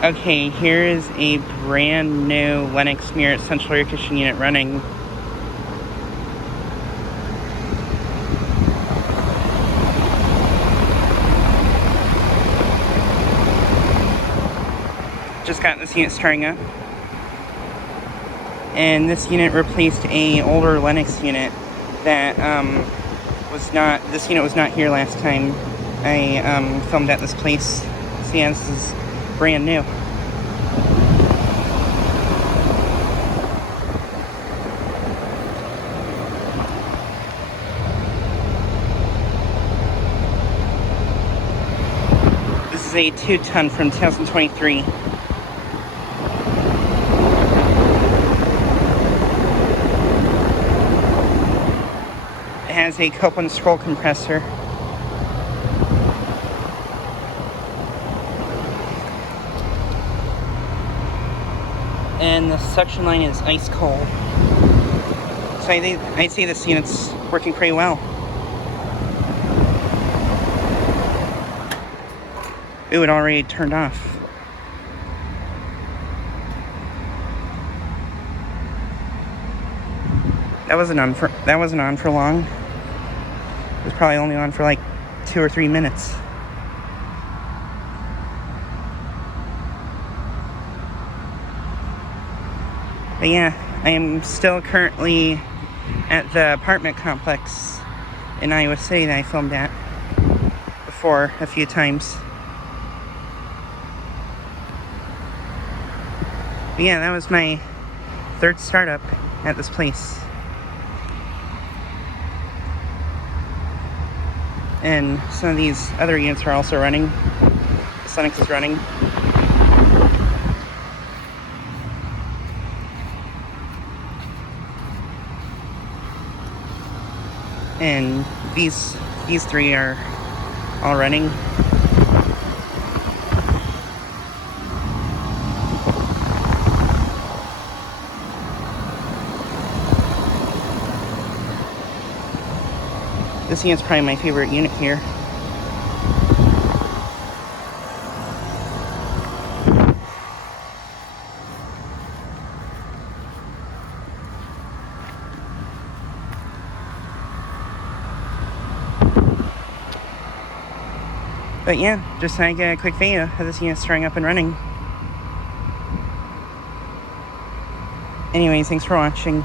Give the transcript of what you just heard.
Okay, here is a brand new Lennox Merit central air conditioning unit running. Just got this unit starting up. And this unit replaced a older Lennox unit that this unit was not here last time I filmed at this place. So yeah, this is brand new. This is a 2-ton from 2023. It has a Copeland scroll compressor. And the suction line is ice cold. So I'd say this unit's working pretty well. Ooh, it already turned off. That wasn't on for long. It was probably only on for like 2 or 3 minutes. But yeah, I am still currently at the apartment complex in Iowa City that I filmed at before a few times. But yeah, that was my 3rd startup at this place. And some of these other units are also running. This Lennox is running. And these 3 are all running. This unit's probably my favorite unit here. But yeah, just thought I'd get a quick video of this unit starting up and running. Anyways, thanks for watching.